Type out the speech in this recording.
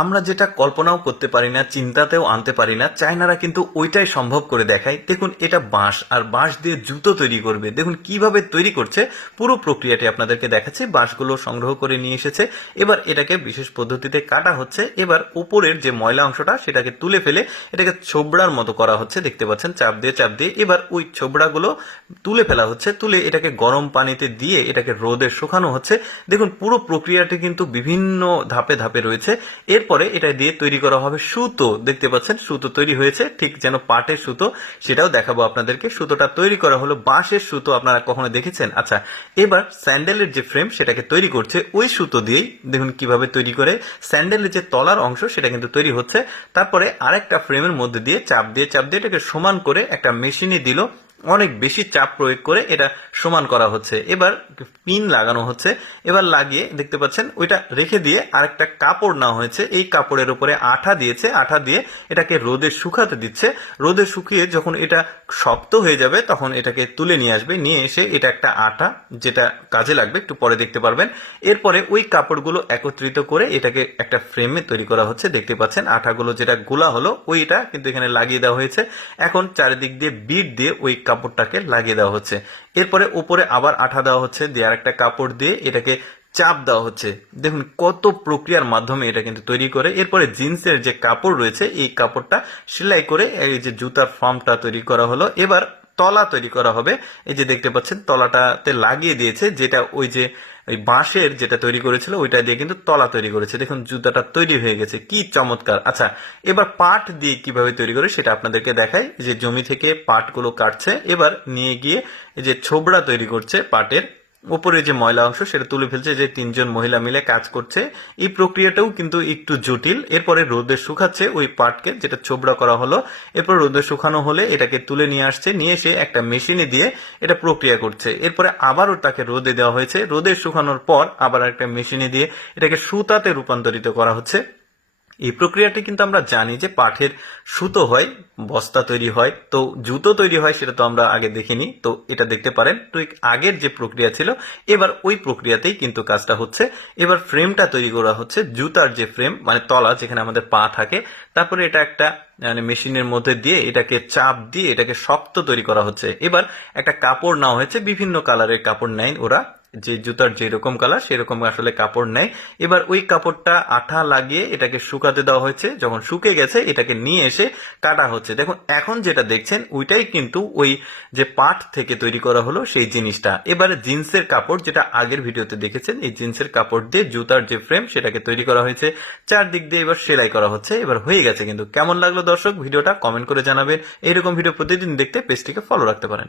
আমরা যেটা কল্পনাও করতে পারি না, চিন্তাতেও আনতে পারি না, চায়নারা কিন্তু ওইটাই সম্ভব করে দেখায়। দেখুন, এটা বাঁশ, আর বাঁশ দিয়ে জুতো তৈরি করবে। দেখুন কিভাবে তৈরি করছে, পুরো প্রক্রিয়াটি আপনাদেরকে দেখাচ্ছে। বাঁশগুলো সংগ্রহ করে নিয়ে এসেছে, এবার এটাকে বিশেষ পদ্ধতিতে কাটা হচ্ছে। এবার উপরের যে ময়লা অংশটা সেটাকে তুলে ফেলে এটাকে ছোবড়ার মতো করা হচ্ছে, দেখতে পাচ্ছেন, চাপ দিয়ে চাপ দিয়ে। এবার ওই ছোবড়াগুলো তুলে ফেলা হচ্ছে, তুলে এটাকে গরম পানিতে দিয়ে এটাকে রোদে শুকানো হচ্ছে। দেখুন পুরো প্রক্রিয়াটি কিন্তু বিভিন্ন ধাপে ধাপে রয়েছে। এরপরে এটা দিয়ে তৈরি করা হবে সুতো, দেখতে পাচ্ছেন সুতো তৈরি হয়েছে, ঠিক যেন পাটের সুতো, সেটাও দেখাবো আপনাদেরকে। সুতোটা তৈরি করা হলো বাঁশের সুতো, আপনারা কখনো দেখেছেন? আচ্ছা, এবার স্যান্ডেলের যে ফ্রেম সেটাকে তৈরি করছে ওই সুতো দিয়েই। দেখুন কিভাবে তৈরি করে স্যান্ডেলের যে তলার অংশ সেটা কিন্তু তৈরি হচ্ছে। তারপরে আরেকটা ফ্রেমের মধ্যে দিয়ে চাপ দিয়ে চাপ দিয়ে এটাকে সমান করে একটা মেশিনে দিল, অনেক বেশি চাপ প্রয়োগ করে এটা সমান করা হচ্ছে। এবার পিন লাগানো হচ্ছে, এবার লাগিয়ে দেখতে পাচ্ছেন ওইটা রেখে দিয়ে আরেকটা কাপড় নেওয়া হয়েছে। এই কাপড়ের উপরে আঠা দিয়েছে, আঠা দিয়ে এটাকে রোদে শুকাতে দিচ্ছে। রোদে শুকিয়ে যখন এটা শক্ত হয়ে যাবে তখন এটাকে তুলে নিয়ে আসবে, নিয়ে এসে এটা একটা আঠা, যেটা কাজে লাগবে, একটু পরে দেখতে পারবেন। এরপরে ওই কাপড়গুলো একত্রিত করে এটাকে একটা ফ্রেমে তৈরি করা হচ্ছে, দেখতে পাচ্ছেন। আঠাগুলো যেটা গোলা হলো ওইটা কিন্তু এখানে লাগিয়ে দেওয়া হয়েছে। এখন চারিদিক দিয়ে বিট দিয়ে ওই কাপড়টাকে লাগিয়ে দেওয়া হচ্ছে। এরপরে উপরে আবার আঠা দেওয়া হচ্ছে, দিয়ে আরেকটা কাপড় দিয়ে এটাকে চাপ দেওয়া হচ্ছে। দেখুন কত প্রক্রিয়ার মাধ্যমে এটা কিন্তু তৈরি করে। এরপরে জিন্সের যে কাপড় রয়েছে এই কাপড়টা সেলাই করে এই যে জুতার ফর্মটা তৈরি করা হলো। এবার তলা তৈরি করা হবে, এই যে দেখতে পাচ্ছেন তলাটাতে লাগিয়ে দিয়েছে, যেটা ওই যে ওই বাঁশের যেটা তৈরি করেছিল ওইটা দিয়ে কিন্তু তলা তৈরি করেছে। দেখুন জুতাটা তৈরি হয়ে গেছে, কি চমৎকার। আচ্ছা, এবার পাট দিয়ে কিভাবে তৈরি করে সেটা আপনাদেরকে দেখাই। যে জমি থেকে পাটগুলো কাটছে, এবার নিয়ে গিয়ে এই যে ছোবড়া তৈরি করছে পাটের উপরে যে ময়লা অংশ সেটা তুলে ফেলছে, যে তিনজন মহিলা মিলে কাজ করছে। এই প্রক্রিয়াটাও কিন্তু একটু জটিল। এরপরে রোদে শুকাচ্ছে ওই পাটকে, যেটা ছোবড়া করা হলো। এরপর রোদে শুকানো হলে এটাকে তুলে নিয়ে আসছে, নিয়ে এসে একটা মেশিনে দিয়ে এটা প্রক্রিয়া করছে। এরপরে আবারও তাকে রোদে দেওয়া হয়েছে, রোদে শুকানোর পর আবার একটা মেশিনে দিয়ে এটাকে সুতাতে রূপান্তরিত করা হচ্ছে। এই প্রক্রিয়াটি কিন্তু আমরা জানি যে পাটের সুতো হয়, বস্তা তৈরি হয়, তো জুতো তৈরি হয় সেটা তো আমরা আগে দেখিনি। তো এটা দেখতে পারেন ঠিক আগের যে প্রক্রিয়া ছিল, এবার ওই প্রক্রিয়াতেই কিন্তু কাজটা হচ্ছে। এবার ফ্রেমটা তৈরি করা হচ্ছে, জুতার যে ফ্রেম, মানে তলা যেখানে আমাদের পা থাকে। তারপরে এটা একটা মানে মেশিনের মধ্যে দিয়ে এটাকে চাপ দিয়ে এটাকে শক্ত তৈরি করা হচ্ছে। এবার একটা কাপড় নেওয়া হয়েছে, বিভিন্ন কালারের কাপড় নেয় ওরা, যে জুতার যেরকম কালার সেরকম আসলে কাপড় নেয়। এবার ওই কাপড়টা আঠা লাগিয়ে এটাকে শুকাতে দেওয়া হয়েছে, যখন শুকে গেছে এটাকে নিয়ে এসে কাটা হচ্ছে। দেখুন এখন যেটা দেখছেন ওইটাই কিন্তু ওই যে পাট থেকে তৈরি করা হলো সেই জিনিসটা। এবারে জিন্সের কাপড়, যেটা আগের ভিডিওতে দেখেছেন, এই জিন্সের কাপড় দিয়ে জুতার যে ফ্রেম সেটাকে তৈরি করা হয়েছে, চারদিক দিয়ে এবার সেলাই করা হচ্ছে। এবার হয়ে গেছে। কিন্তু কেমন লাগলো দর্শক ভিডিওটা কমেন্ট করে জানাবেন। এইরকম ভিডিও প্রতিদিন দেখতে পেজটিকে ফলো রাখতে পারেন।